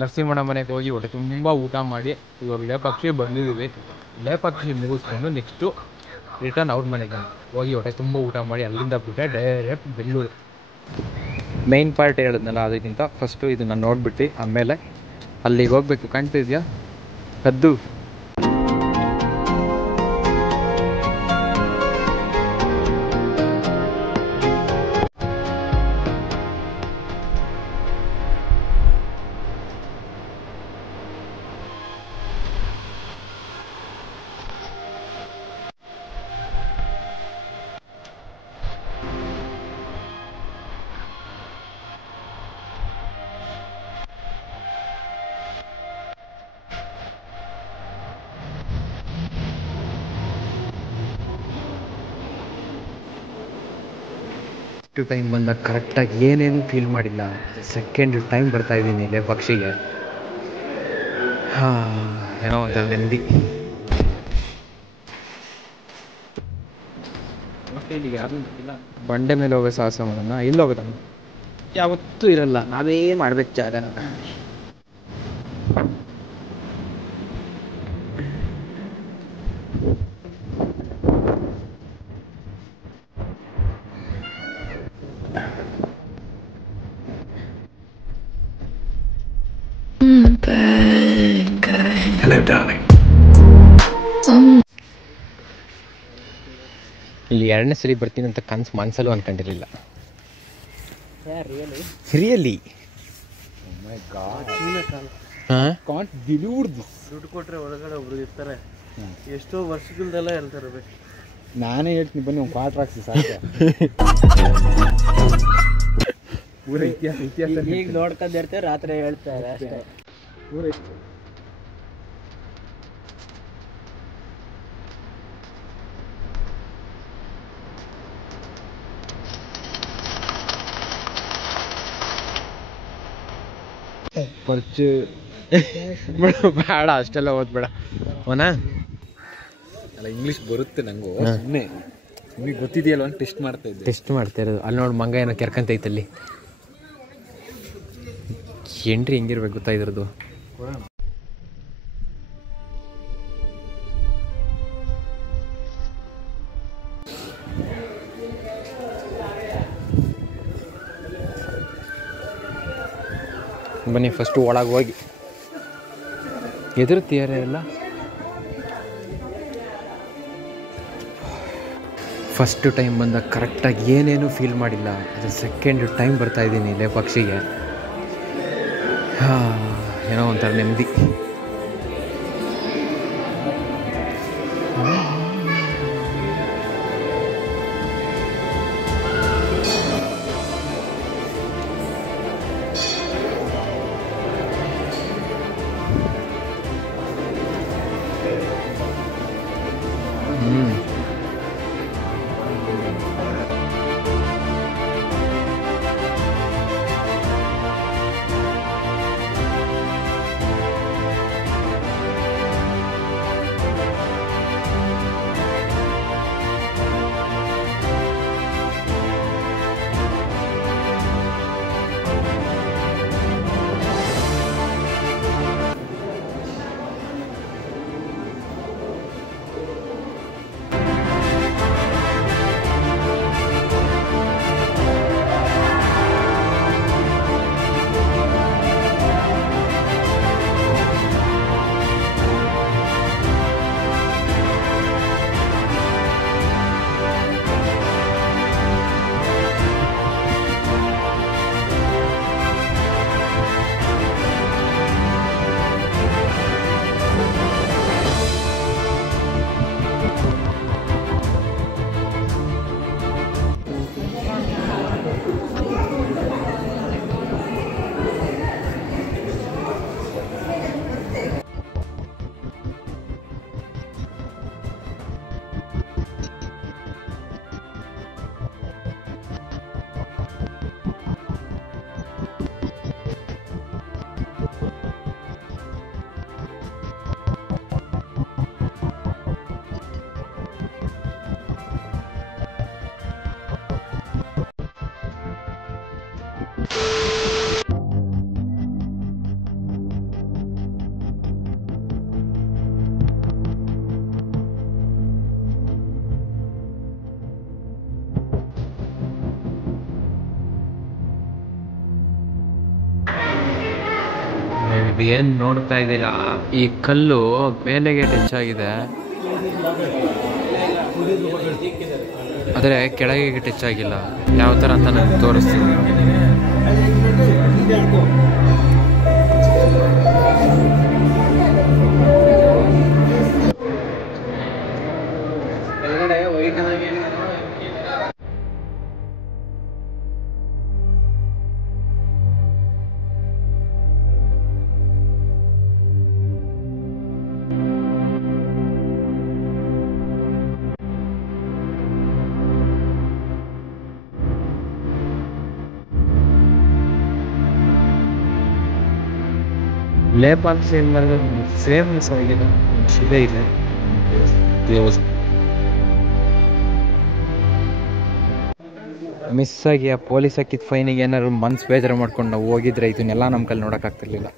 ನರಸಿಂಹಣ್ಣ ಮನೆಗೆ ಹೋಗಿ ಹೊಟ್ಟೆ ತುಂಬ ಊಟ ಮಾಡಿ ಇವಾಗ ಲೇಪಾಕ್ಷಿ ಬಂದಿದ್ದೀವಿ. ಲೇಪಾಕ್ಷಿ ಮುಗಿಸ್ಕೊಂಡು ನೆಕ್ಸ್ಟು ರಿಟರ್ನ್ ಅವ್ರ ಮನೆಗೆ ಹೋಗಿ ಹೊಟ್ಟೆ ತುಂಬ ಊಟ ಮಾಡಿ ಅಲ್ಲಿಂದ ಬಿಟ್ಟರೆ ಡೈರೆಕ್ಟ್ ಬೆಂಗಳೂರು. ಮೇಯ್ನ್ ಪಾರ್ಟ್ ಹೇಳಿದ್ನಲ್ಲ, ಅದಕ್ಕಿಂತ ಫಸ್ಟು ಇದನ್ನು ನೋಡ್ಬಿಟ್ಟು ಆಮೇಲೆ ಅಲ್ಲಿಗೆ ಹೋಗ್ಬೇಕು. ಕಾಣ್ತಿದ್ಯಾ ಕದ್ದು? ಟೈಮ್ ಬಂದಾಗ ಕರೆಕ್ಟಾಗಿ ಏನೇನು ಫೀಲ್ ಮಾಡಿಲ್ಲ. ಸೆಕೆಂಡ್ ಟೈಮ್ ಬರ್ತಾಯಿದ್ದೀನಿ ಇಲ್ಲೇ ಪಕ್ಷಿಗೆ. ಏನೋ ಒಂಥರ ನೆಮ್ಮದಿ. ಬಂಡೆ ಮೇಲೆ ಹೋಗೋ ಸಾಹಸ ಮಾಡೋಣ. ಇಲ್ಲಿ ಹೋಗೋದ ಯಾವತ್ತೂ ಇರಲ್ಲ, ನಾವೇ ಮಾಡ್ಬೇಕು ಜಾಗ. Hello, darling. ಇಲ್ಲಿ 2ನೇ ಸರಿ ಬರ್ತೀನಿ ಅಂತ ಕನಸು ಮನಸ್ಸಲ್ಲೂ ಅನ್ಕೊಂಡಿರಲಿಲ್ಲ. ರಿಯಲಿ ದುಡ್ಡು ಕೊಟ್ರೆ ಒಳಗಡೆ ಒಬ್ರು ಇರ್ತಾರೆ, ಎಷ್ಟೋ ವರ್ಷಗಳದೆಲ್ಲ ಇರ್ತಾರೆ. ನಾನೇ ಹೇಳ್ತೀನಿ ಬನ್ನಿ, ಒಂದು ಕ್ವಾರ್ಟರ್ ಹಾಕ್ಸಿ ಸಾಕು. ಈಗ ನೋಡ್ಕೊಂಡಿರ್ತೇವೆ, ರಾತ್ರಿ ಹೇಳ್ತಾರೆ ಅಷ್ಟೇ. ಖರ್ಚು ಬೇಡ, ಅಷ್ಟೆಲ್ಲ ಓದ್ಬೇಡ ಅವನ. ಅಲ್ಲ, ಇಂಗ್ಲೀಷ್ ಬರುತ್ತೆ ನನಗೂ. ಸುಮ್ಮನೆ ನಿಮಗೆ ಗೊತ್ತಿದೆಯಲ್ಲ ಅಂತ ಟೆಸ್ಟ್ ಮಾಡ್ತಾ ಇದ್ದೆ. ಟೆಸ್ಟ್ ಮಾಡ್ತಾ ಇರೋದು. ಅಲ್ಲಿ ನೋಡಿ ಮಂಗ ಏನೋ ಕೆರ್ಕಂತೈತಲ್ಲಿ. ಎಂಟ್ರಿ ಹೆಂಗಿರ್ಬೇಕು ಗೊತ್ತಾ ಇದ್ರದ್ದು? ಬನ್ನಿ ಫಸ್ಟು ಒಳಗೆ ಹೋಗಿ. ಎದುರುತ್ತೀಯಾರ ಎಲ್ಲ. ಫಸ್ಟು ಟೈಮ್ ಬಂದಾಗ ಕರೆಕ್ಟಾಗಿ ಏನೇನು ಫೀಲ್ ಮಾಡಿಲ್ಲ. ಅದು ಸೆಕೆಂಡ್ ಟೈಮ್ ಬರ್ತಾಯಿದ್ದೀನಿ ಇಲ್ಲೇ ಪಕ್ಷಿಗೆ. ಏನೋ ಒಂಥರ ನೆಮ್ಮದಿ. ಏನು ನೋಡ್ತಾ ಇದ್ದೀರಾ, ಈ ಕಲ್ಲು ಮೇಲೆಗೆ ಟಚ್ ಆಗಿದೆ, ಆದರೆ ಕೆಳಗೆ ಟಚ್ ಆಗಿಲ್ಲ. ಯಾವ ಥರ ಅಂತ ನನಗೆ ತೋರಿಸ್ತೀನಿ. ಲೇಪಾಲ್ ಸೇಮ್ ಫೇಮಸ್ ಆಗಿದೆ, ಇದೇ ಇದೆ ಮಿಸ್ ಆಗಿ ಆ ಪೊಲೀಸ್ ಹಾಕಿದ ಫೈನಿಗೆ ಏನಾದ್ರು ಮನ್ಸು ಬೇಜಾರು ಮಾಡ್ಕೊಂಡು ನಾವು ಹೋಗಿದ್ರೆ ಇದನ್ನೆಲ್ಲ ನಮ್ಮ ಕೈಲಿ ನೋಡೋಕ್ಕಾಗ್ತಿರ್ಲಿಲ್ಲ.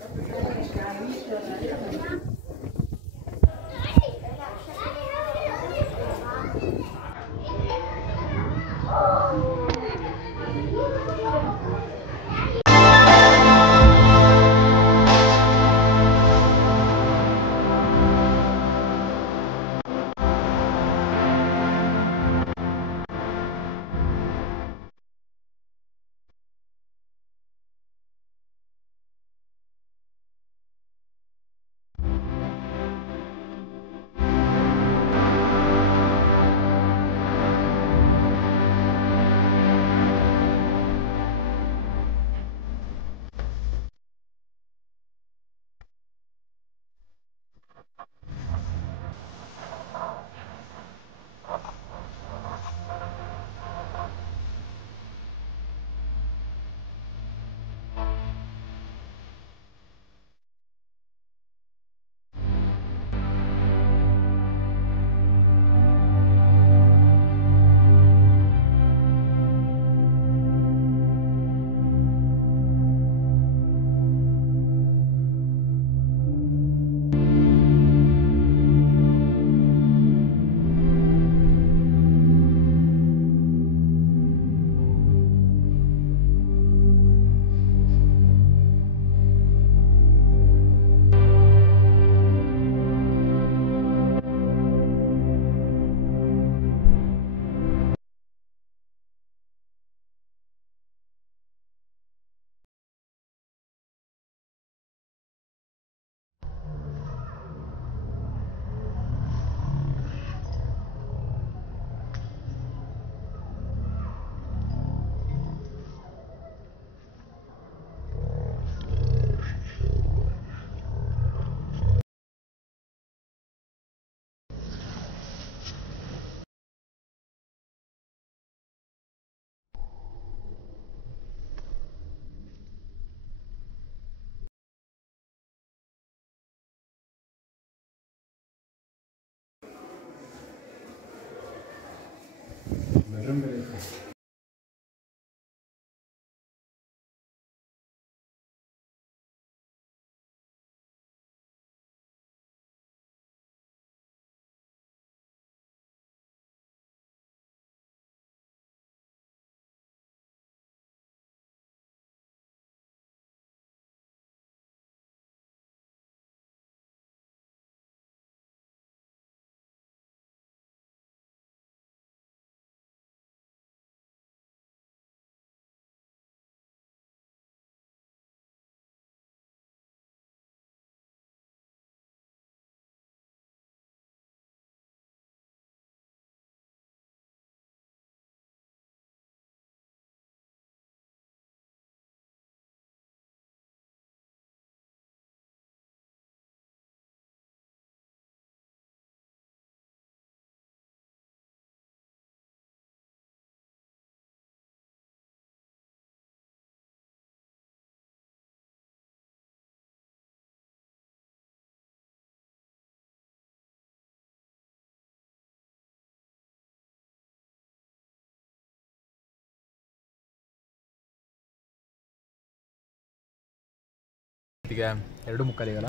ಈಗ 2:45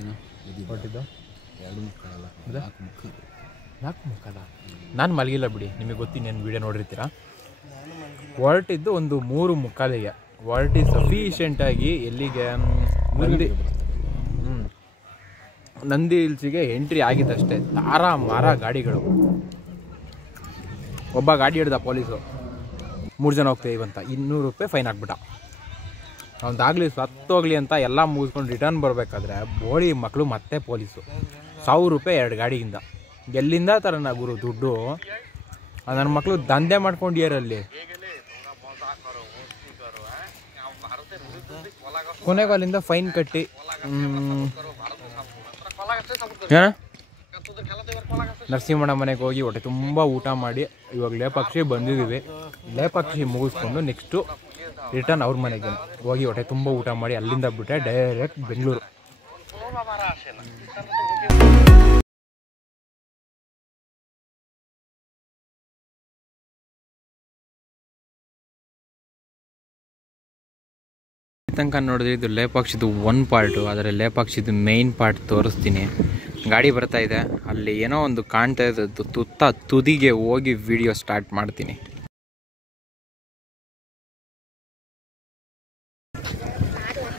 ಏನು ಹೊರಟಿದ್ದು 2:45 4:45 ನಾನು ಮಲಗಿಲ್ಲ ಬಿಡಿ, ನಿಮಗೆ ಗೊತ್ತಿನೇನು ವೀಡಿಯೋ ನೋಡಿರ್ತೀರಾ. ಹೊರಟಿದ್ದು ಒಂದು 3:45ಗೆ ಹೊರಟಿ ಸಫಿಷಿಯೆಂಟಾಗಿ ಎಲ್ಲಿಗೆ ನಂದಿ ಹಿಲ್ಸಿಗೆ ಎಂಟ್ರಿ ಆಗಿದ್ದಷ್ಟೇ ಮಾರ ಗಾಡಿಗಳು. ಒಬ್ಬ ಗಾಡಿ ಹಿಡ್ದ ಪೊಲೀಸು, 3 ಜನ ಹೋಗ್ತೀವಂತ, 200 ರೂಪಾಯಿ ಫೈನ್ ಹಾಕ್ಬಿಟ್ಟ. ಅವನದಾಗಲಿ ಸತ್ತೋಗ್ಲಿ ಅಂತ ಎಲ್ಲ ಮುಗಿಸ್ಕೊಂಡು ರಿಟರ್ನ್ ಬರಬೇಕಾದ್ರೆ ಬೋಳಿ ಮಕ್ಕಳು ಮತ್ತೆ ಪೊಲೀಸು 1000 ರೂಪಾಯಿ 2 ಗಾಡಿಗಿಂದ. ಎಲ್ಲಿಂದ ತರೋಣ ಗುರು ದುಡ್ಡು? ನನ್ನ ಮಕ್ಕಳು ದಂಧೆ ಮಾಡ್ಕೊಂಡಿಯಾರಲ್ಲಿ. ಕೊನೆಗೂ ಅಲ್ಲಿಂದ ಫೈನ್ ಕಟ್ಟಿ ನರಸಿಂಹಣ್ಣ ಮನೆಗೆ ಹೋಗಿ ಹೊಟ್ಟೆ ತುಂಬ ಊಟ ಮಾಡಿ ಇವಾಗ ಲೇಪಾಕ್ಷಿ ಬಂದಿದ್ದೀವಿ. ಲೇಪಾಕ್ಷಿ ಮುಗಿಸ್ಕೊಂಡು ನೆಕ್ಸ್ಟು ರಿಟರ್ನ್ ಅವ್ರ ಮನೆಗೆ ಹೋಗಿ ಹೊಟ್ಟೆ ತುಂಬ ಊಟ ಮಾಡಿ ಅಲ್ಲಿಂದ ಬಿಟ್ಟರೆ ಡೈರೆಕ್ಟ್ ಬೆಂಗಳೂರು. ತನಕ ನೋಡಿದ್ರೆ ಇದು ಲೇಪಾಕ್ಷಿದು 1 ಪಾರ್ಟು, ಆದರೆ ಲೇಪಾಕ್ಷಿದು ಮೇಯ್ನ್ ಪಾರ್ಟ್ ತೋರಿಸ್ತೀನಿ. ಗಾಡಿ ಬರ್ತಾ ಇದೆ, ಅಲ್ಲಿ ಏನೋ ಒಂದು ಕಾಣ್ತಾ ಇದ್ದದ್ದು ತುದಿಗೆ ಹೋಗಿ ವಿಡಿಯೋ ಸ್ಟಾರ್ಟ್ ಮಾಡ್ತೀನಿ.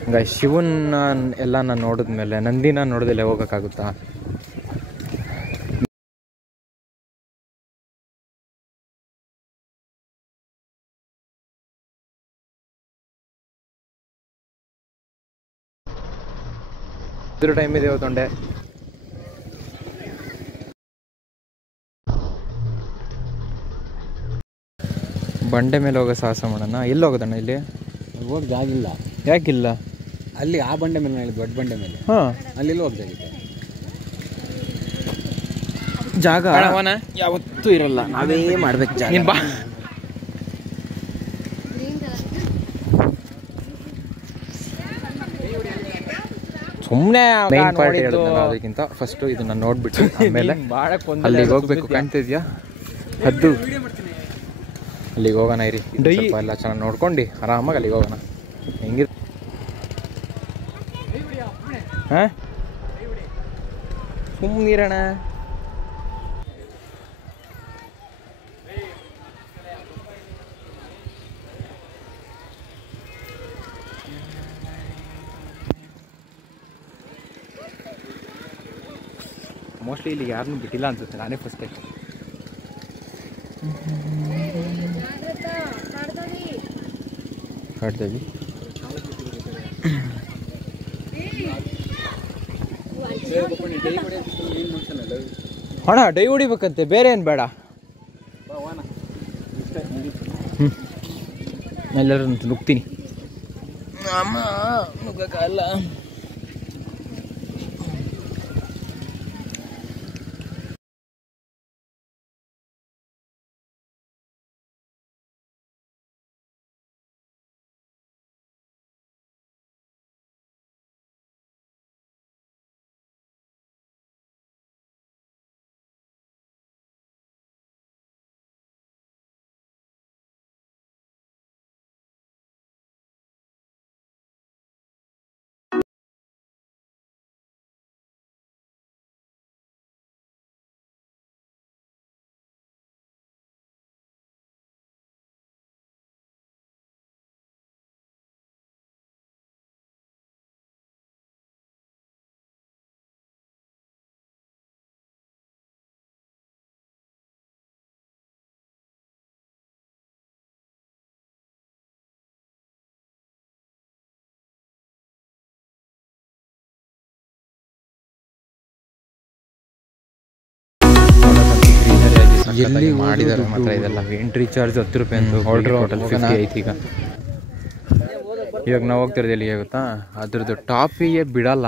ಈಗ ಶಿವನ ಎಲ್ಲ ನಾನು ನೋಡಿದ್ಮೇಲೆ ನಂದಿನ ನೋಡಿದಲ್ಲೇ ಹೋಗೋಕ್ಕಾಗುತ್ತಾ? ಇದ್ರ ಟೈಮ್ ಇದೆ ಇವತ್ತೊಂಡೆ. ಬಂಡೆ ಮೇಲೆ ಹೋಗೋ ಸಾಹಸ ಮಾಡೋಣ. ಎಲ್ಲಿ ಹೋಗೋದಣ್ಣ? ಇಲ್ಲಿ ಹೋಗಿ ಜಾಗಿಲ್ಲ. ಯಾಕಿಲ್ಲ? ಅಲ್ಲಿ ಆ ಬಂಡೆ ಮೇಲೆ ಹೇಳಿದ್ದು, ದೊಡ್ಡ ಬಂಡೆ ಮೇಲೆ. ಹಾಂ, ಅಲ್ಲಿ ಹೋಗ್ದಾಗಿದೆ. ಜಾಗ ಯಾವತ್ತೂ ಇರಲ್ಲ, ನಾವೇ ಮಾಡ್ಬೇಕು ಜಾಗ. ನೀನು ಬಾ. ಸುಮ್ಮನೆ ಮೇನ್ ಪಾರ್ಟ್ ಹೇಳಿದ್ನಲ್ಲ, ಅದಕ್ಕಿಂತ ಫಸ್ಟು ಇದನ್ನ ನೋಡ್ಬಿಟ್ಟು ಆಮೇಲೆ ಅಲ್ಲಿಗೆ ಹೋಗ್ಬೇಕು. ಕಾಣ್ತಿದ್ಯಾ ಹದ್ದು? ಅಲ್ಲಿಗೆ ಹೋಗೋಣ ಇರಿ, ಸ್ವಲ್ಪ ಎಲ್ಲ ಚೆನ್ನಾಗಿ ನೋಡ್ಕೊಂಡು ಆರಾಮಾಗಿ ಅಲ್ಲಿಗೆ ಹೋಗೋಣ. ಹೆಂಗಿದೆ? ಹಾಂ, ಸುಮ್ಮನಿರೋಣ. ಮೋಸ್ಟ್ಲಿ ಇಲ್ಲಿ ಯಾರನ್ನೂ ಬಿಟ್ಟಿಲ್ಲ ಅನ್ಸುತ್ತೆ, ನಾನೇ ಫಸ್ಟ್ ಟೈಮ್. ಕಾಡ್ದೇವಿ ಅಣ್ಣ, ಡೈ ಹೊಡಿಬೇಕಂತೆ, ಬೇರೆ ಏನು ಬೇಡ. ಎಲ್ಲರೂ ನುಗ್ತೀನಿ. ನುಗ್ಗಕ್ಕಾಗಲ್ಲ. ಎಲ್ಲಿ ಮಾಡಿದ್ದಾರೆ ಮಾತ್ರ ಇದೆಲ್ಲ. ಎಂಟ್ರಿ ಚಾರ್ಜ್ 10 ರೂಪಾಯಿ ಅಂತ, ಟೋಟಲ್ 50 ಐತಿ. ಇವಾಗ ನಾವು ಹೋಗ್ತಿರೋದು ಎಲ್ಲಿಗೆ ಗೊತ್ತಾ? ಅದ್ರದ್ದು ಟಾಪಿಗೆ ಬಿಡಲ್ಲ,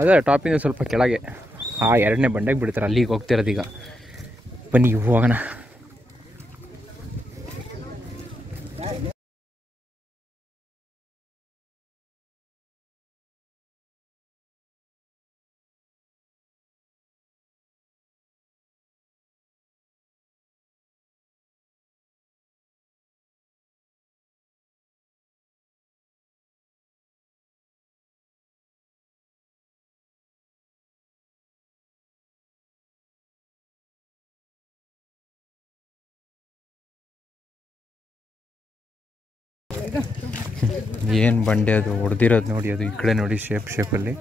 ಅದೇ ಟಾಪಿಂದ ಸ್ವಲ್ಪ ಕೆಳಗೆ ಆ 2ನೇ ಬಂಡೆಗೆ ಬಿಡ್ತಾರೆ. ಅಲ್ಲಿಗೆ ಹೋಗ್ತಿರೋದು ಈಗ. ಬನ್ನಿ ಹೋಗೋಣ. ಏನು ಬಂಡೆ ಅದು ಹೊಡೆದಿರೋದು ನೋಡಿ, ಅದು ಈ ಕಡೆ ನೋಡಿ ಶೇಪಲ್ಲಿ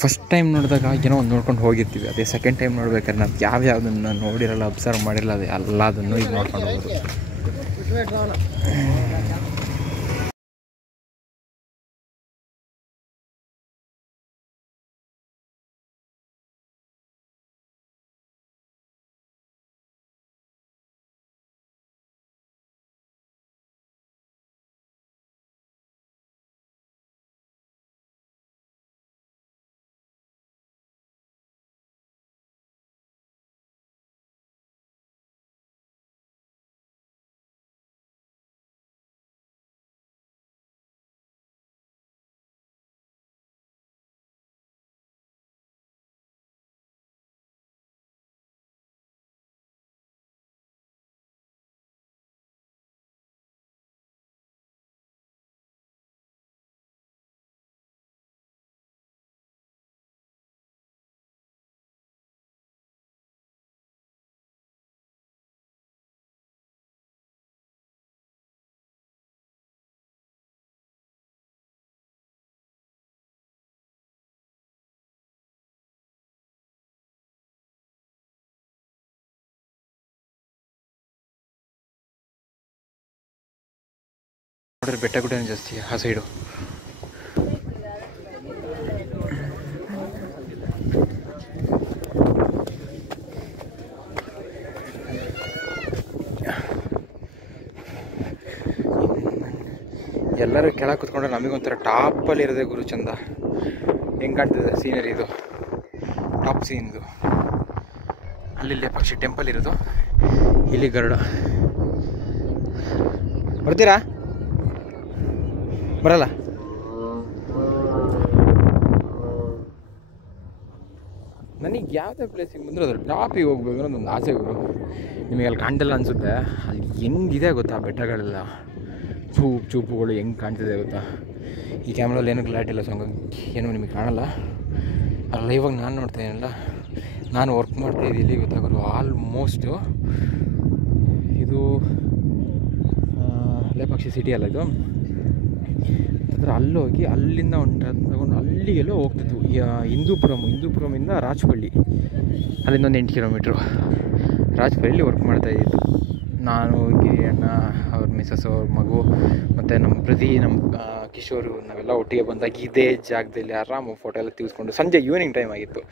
ಫಸ್ಟ್ ಟೈಮ್ ನೋಡಿದಾಗ ಏನೋ ಒಂದು ನೋಡ್ಕೊಂಡು ಹೋಗಿರ್ತೀವಿ, ಅದೇ ಸೆಕೆಂಡ್ ಟೈಮ್ ನೋಡ್ಬೇಕಾದ್ರೆ ನಾವು ಯಾವ್ಯಾವುದನ್ನು ನೋಡಿರಲ್ಲ, ಅಬ್ಸರ್ವ್ ಮಾಡಿರಲ್ಲ, ಅದು ಎಲ್ಲದನ್ನು ಈಗ ನೋಡ್ಕೊಂಡು ಹೋಗೋದು. ನೋಡ್ರಿ ಬೆಟ್ಟ ಗುಡ್ಡನೇ ಜಾಸ್ತಿ ಆ ಸೈಡು. ಎಲ್ಲರೂ ಕೆಳಗೆ ಕುತ್ಕೊಂಡ್ರೆ ನಮಗೊಂಥರ ಟಾಪಲ್ಲಿ ಇರೋದೇ ಗುರು ಚಂದ. ಹೆಂಗೆ ಕಾಣ್ತಿದೆ ಸೀನರಿ, ಇದು ಟಾಪ್ ಸೀನ್ ಇದು. ಅಲ್ಲಿ ಪಕ್ಷಿ ಟೆಂಪಲ್ ಇರೋದು, ಇಲ್ಲಿ ಗರುಡ. ಬರ್ತೀರಾ? ಬರಲ್ಲ? ನನಗೆ ಯಾವುದೇ ಪ್ಲೇಸಿಗೆ ಬಂದರೆ ಅದ್ರ ಟಾಪಿಗೆ ಹೋಗ್ಬೇಕು ಅನ್ನೋದೊಂದು ಆಸೆ ಗುರು. ನಿಮಗೆ ಅಲ್ಲಿ ಕಾಣ್ತಿಲ್ಲ ಅನಿಸುತ್ತೆ, ಅಲ್ಲಿ ಹೆಂಗಿದೆ ಗೊತ್ತಾ ಬೆಟ್ಟಗಳೆಲ್ಲ, ಚೂಪುಗಳು ಹೆಂಗೆ ಕಾಣ್ತಿದೆ ಗೊತ್ತಾ. ಈ ಕ್ಯಾಮ್ರಲ್ಲಿ ಏನೂ ಕ್ಲಾರಿಟಿ ಇಲ್ಲ, ಸೊ ಹಂಗಾಗಿ ಏನೂ ನಿಮಗೆ ಕಾಣಲ್ಲ. ಅಲ್ಲ ಇವಾಗ ನಾನು ನೋಡ್ತಾ ಇದ್ದೀನಲ್ಲ, ನಾನು ವರ್ಕ್ ಮಾಡ್ತಾಯಿದ್ದೀನಿ ಇಲ್ಲಿ ಗೊತ್ತಾಗೋರು. ಆಲ್ಮೋಸ್ಟು ಇದು ಲೇಪಾಕ್ಷಿ ಸಿಟಿ ಅಲ್ಲ ಇದು. ಅಂದರೆ ಅಲ್ಲೋಗಿ ಅಲ್ಲಿಂದ ತಗೊಂಡು ಅಲ್ಲಿಗೆಲ್ಲೋ ಹೋಗ್ತಿದ್ವು. ಹಿಂದೂಪುರಮಿಂದ ರಾಜಪಳ್ಳಿ, ಅಲ್ಲಿಂದ ಒಂದು 8 ಕಿಲೋಮೀಟ್ರು. ರಾಜಪಳ್ಳಿ ವರ್ಕ್ ಮಾಡ್ತಾಯಿದ್ದು ನಾನು, ಗಿರಿಯಣ್ಣ, ಅವ್ರ ಮಿಸಸ್, ಅವ್ರ ಮಗು, ಮತ್ತು ನಮ್ಮ ಕಿಶೋರು, ನಾವೆಲ್ಲ ಒಟ್ಟಿಗೆ ಬಂದಾಗ ಇದೇ ಜಾಗದಲ್ಲಿ ಆರಾಮಾಗಿ ಫೋಟೋ ಎಲ್ಲ ತೆಗೆಸ್ಕೊಂಡು ಸಂಜೆ ಈವ್ನಿಂಗ್ ಟೈಮ್ ಆಗಿತ್ತು.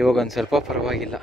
ಇವಾಗ ಒಂದು ಸ್ವಲ್ಪ ಪರವಾಗಿಲ್ಲ.